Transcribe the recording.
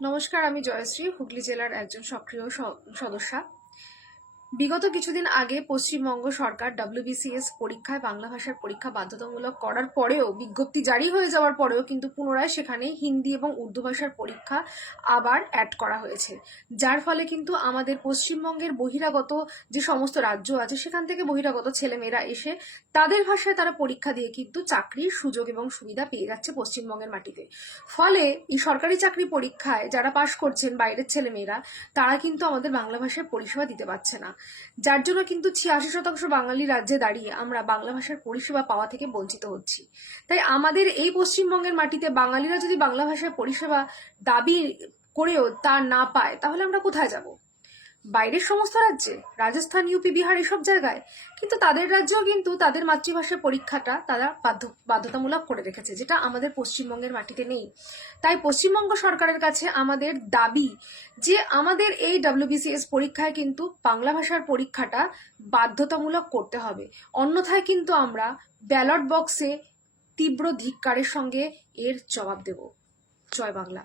নমস্কার, আমি জয়শ্রী, হুগলি জেলার একজন সক্রিয় সদস্যা। বিগত কিছুদিন আগে পশ্চিমবঙ্গ সরকার ডব্লিউবিসিএস পরীক্ষায় বাংলা ভাষার পরীক্ষা বাধ্যতামূলক করার পরেও, বিজ্ঞপ্তি জারি হয়ে যাওয়ার পরেও কিন্তু পুনরায় সেখানে হিন্দি এবং উর্দু ভাষার পরীক্ষা আবার অ্যাড করা হয়েছে, যার ফলে কিন্তু আমাদের পশ্চিমবঙ্গের বহিরাগত যে সমস্ত রাজ্য আছে সেখান থেকে বহিরাগত ছেলেমেয়েরা এসে তাদের ভাষায় তারা পরীক্ষা দিয়ে কিন্তু চাকরির সুযোগ এবং সুবিধা পেয়ে যাচ্ছে পশ্চিমবঙ্গের মাটিতে। ফলে এই সরকারি চাকরি পরীক্ষায় যারা পাশ করছেন বাইরের ছেলেমেয়েরা, তারা কিন্তু আমাদের বাংলা ভাষার পরিষেবা দিতে পারছে না, যার জন্য কিন্তু 86% বাঙালি রাজ্যে দাঁড়িয়ে আমরা বাংলা ভাষার পরিষেবা পাওয়া থেকে বঞ্চিত হচ্ছি। তাই আমাদের এই পশ্চিমবঙ্গের মাটিতে বাঙালিরা যদি বাংলা ভাষার পরিষেবা দাবি করেও তা না পায়, তাহলে আমরা কোথায় যাব? বাইরের সমস্ত রাজ্যে, রাজস্থান, ইউপি, বিহার, এসব জায়গায়। কিন্তু তাদের রাজ্যেও কিন্তু তাদের মাতৃভাষার পরীক্ষাটা তারা বাধ্যতামূলক করে রেখেছে, যেটা আমাদের পশ্চিমবঙ্গের মাটিতে নেই। তাই পশ্চিমবঙ্গ সরকারের কাছে আমাদের দাবি যে আমাদের এই ডব্লিউবিসিএস পরীক্ষায় কিন্তু বাংলা ভাষার পরীক্ষাটা বাধ্যতামূলক করতে হবে। অন্যথায় কিন্তু আমরা ব্যালট বক্সে তীব্র ধিক্কারের সঙ্গে এর জবাব দেব। জয় বাংলা।